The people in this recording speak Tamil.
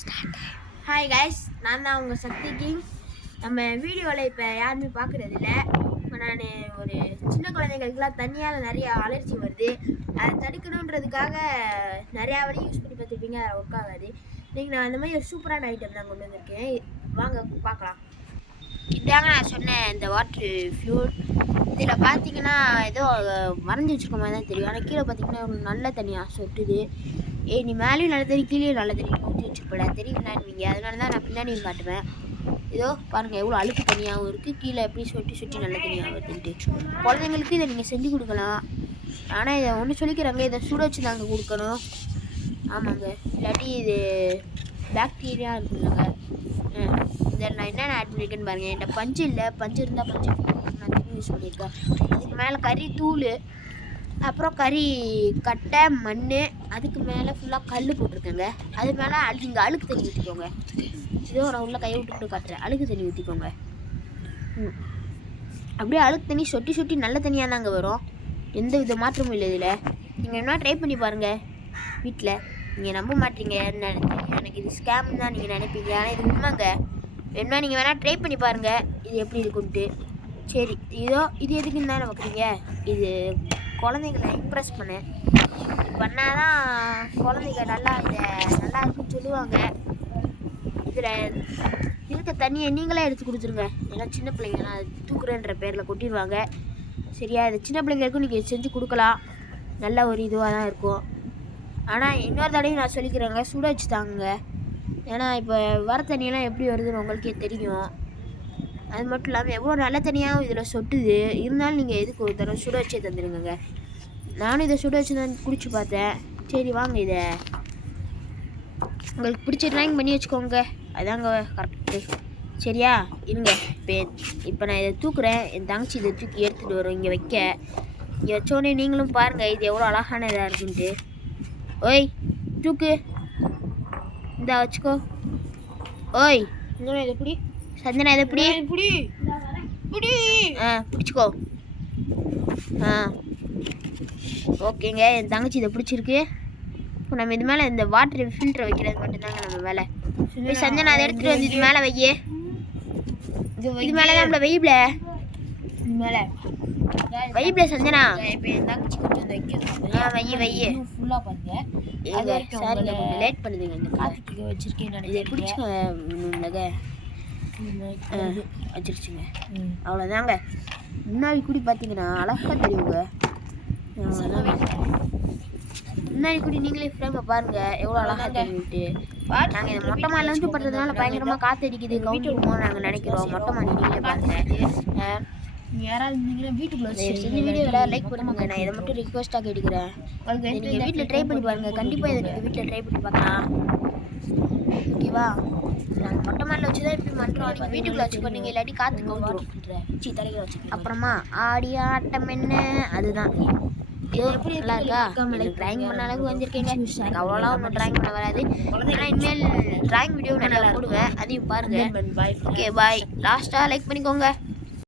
ஸ்டார்ட். ஹாய் கைஸ், நான் தான் உங்கள் சக்தி கிங். நம்ம வீடியோவில் இப்போ யாருமே பார்க்குறது இல்லை. இப்போ நான் ஒரு சின்ன குழந்தைங்களுக்குலாம் தண்ணியால் நிறையா அலர்ஜி வருது. அதை தடுக்கணுன்றதுக்காக நிறையா வழி யூஸ் பண்ணி பார்த்துருப்பீங்க, அதை ஒர்க் ஆகாது. இன்றைக்கி நான் அந்த மாதிரி ஒரு சூப்பரான ஐட்டம் தான் கொண்டு வந்திருக்கேன். வாங்க பார்க்கலாம். இதாங்க நான் சொன்னேன் இந்த வாட்ரு ஃப்ளூட். இதில் பார்த்தீங்கன்னா ஏதோ மறைஞ்சி வச்சுருக்க மாதிரி தான் தெரியும். ஆனால் கீழே பார்த்தீங்கன்னா ஒரு நல்ல தண்ணியாக சொட்டுது. நீ மேலேயும் நல்ல தண்ணி கீழே நல்ல தண்ணி ஊற்றி வச்சுருப்பல தெரியுங்களான்வீங்க. அதனால தான் நான் பின்னாடியும் காட்டுவேன். ஏதோ பாருங்கள் எவ்வளோ அழுக்கு தண்ணியாகவும் இருக்குது, கீழே எப்படி சுட்டி நல்ல தண்ணியாக வருதுன்ட்டு. குழந்தைங்களுக்கு இதை நீங்கள் செஞ்சு கொடுக்கலாம். ஆனால் இதை ஒன்று சொல்லிக்கிறாங்க, இதை சுட வச்சு தாங்க கொடுக்கணும். ஆமாங்க, இல்லாட்டி இது பாக்டீரியா இருக்குல்லங்க. இதில் நான் என்னென்ன ஆட் பண்ணியிருக்கேன்னு பாருங்கள். என்கிட்ட பஞ்சு இல்லை, பஞ்சு இருந்தால் பஞ்சு நான் தண்ணி யூஸ் பண்ணியிருக்கேன். இதுக்கு மேலே கறி தூள், அப்புறம் கறி கட்டை, மண், அதுக்கு மேலே ஃபுல்லாக கல் போட்டிருக்கேங்க. அது மேலே நீங்கள் அழுக்கு தண்ணி ஊற்றிக்கோங்க. இதோ நான் உள்ள கையை விட்டுட்டு காட்டுறேன். அழுக்கு தண்ணி ஊற்றிக்கோங்க. அப்படியே அழுக்கு தண்ணி சொட்டி நல்ல தண்ணியாக தாங்க வரும். எந்த வித மாற்றமும் இல்லை இதில். நீங்கள் என்ன ட்ரை பண்ணி பாருங்கள் வீட்டில். நீங்கள் நம்ப மாட்டீங்க, எனக்கு இது ஸ்கேம் தான் நீங்கள் நினைப்பீங்க. ஆனால் இது உண்மைங்க. என்ன நீங்கள் வேணால் ட்ரை பண்ணி பாருங்கள் இது எப்படி இருக்குன்ட்டு. சரி, இது எதுக்குன்னு தான் பார்க்குறீங்க. இது குழந்தைங்களை இம்ப்ரெஸ் பண்ணால் தான் குழந்தைங்க நல்லா இருக்குன்னு சொல்லுவாங்க. இதில் இருக்க தண்ணியை நீங்களே எடுத்து கொடுத்துருங்க. ஏன்னா சின்ன பிள்ளைங்கன்னா தூக்குறேன்ற பேரில் கொட்டிடுவாங்க. சரியா, இது சின்ன பிள்ளைங்களுக்கும் நீங்கள் செஞ்சு கொடுக்கலாம். நல்ல ஒரு இதுவாக தான் இருக்கும். ஆனால் இன்னொரு தடவையும் நான் சொல்லிக்கிறேங்க, சுட வச்சு தாங்க. ஏன்னா இப்போ வர தண்ணியெல்லாம் எப்படி வருதுன்னு உங்களுக்கே தெரியும். அது மட்டும் இல்லாமல் எவ்வளோ நல்ல தண்ணியாகவும் இதில் சொட்டுது. இருந்தாலும் நீங்கள் எதுக்கு ஒரு தடவை சுட வச்சே தந்துடுங்க. நானும் இதை சுட வச்சு தான் குடிச்சு பார்த்தேன். சரி வாங்க, இதை உங்களுக்கு பிடிச்ச ட்ராயிங் பண்ணி வச்சுக்கோங்க. அதாங்க கரெக்டு. சரியா, இருங்க. இப்போ நான் இதை தூக்குறேன். என் தங்கச்சி இதை தூக்கி எடுத்துகிட்டு வரும் இங்கே வைக்க. இங்கே வச்சோடனே நீங்களும் பாருங்கள் இது எவ்வளோ அழகான இதாக இருக்குன்ட்டு. ஓய் தூக்கு, இந்தா வச்சுக்கோ. ஓய் இதை எப்படி சந்தனா, இதை எப்படி பிடிச்சிக்கோ. ஓகேங்க, என் தங்கச்சி இதை பிடிச்சிருக்கு. இப்போ நம்ம இது மேலே இந்த வாட்டர் ஃபில்டரை வைக்கிறது மட்டும்தாங்க நம்ம வேலை. சந்தனா அதை எடுத்துகிட்டு வந்து இது மேலே வையே. இது மேலே தான் நம்மளை வெயிப்ல சந்தனா. இப்போ என் தங்கச்சி கொஞ்சம் வையே ஃபுல்லாக பாருங்க. சாரிங்க, கொஞ்சம் லேட் பண்ணுதுங்க. இந்த காற்றுக்கு வச்சுருக்கேன். இதை பிடிச்சிக்கோங்க. வச்சிருச்சுங்க. அவ்வளோதாங்க. முன்னாடி கூடி பார்த்தீங்கன்னா அழகாக தெரியுங்க. முன்னாடி கூடி நீங்களே ஃப்ரேமை பாருங்கள் எவ்வளோ அழகாக தெரியுன்ட்டு. நாங்கள் இந்த மொட்டை மாடியில் வந்து பண்ணுறதுனால பயங்கரமாக காற்று அடிக்குது, கவுண்டிருமோ நாங்கள் நினைக்கிறோம். மொட்டை மாடி நீங்களே பாருங்கள். யாராவது இருந்தீங்கன்னா வீட்டுக்குள்ளே இந்த வீடியோவில் லைக் பண்ணுங்க. நான் இதை மட்டும் ரிக்வெஸ்ட்டாக கேட்டுக்கிறேன். நீங்கள் வீட்டில் ட்ரை பண்ணி பாருங்கள். கண்டிப்பாக இதை நீங்கள் வீட்டில் ட்ரை பண்ணி பார்க்கலாம். ஓகேவா? நாங்கள் மொட்டை மாடியில் வச்சு தான் இப்படி பண்ணுறோம். நீங்கள் வீட்டுக்குள்ளே வச்சு பண்ணீங்க, இல்லாட்டி காற்று கவுந்துடும். தலையில் வச்சு அப்புறமா ஆடி ஆட்டம் என்ன அதுதான். இது எப்படி நல்லா இருக்கா? எனக்கு ட்ராயிங் பண்ண அளவுக்கு வந்திருக்கீங்க. எனக்கு அவ்வளோலாம் ஒன்றும் ட்ராயிங் பண்ண வராது. ஆனால் இனிமேல் ட்ராயிங் வீடியோ நல்லா போடுவேன், அதையும் பாருங்கள். Okay bye. லாஸ்ட்டாக லைக் பண்ணிக்கோங்க.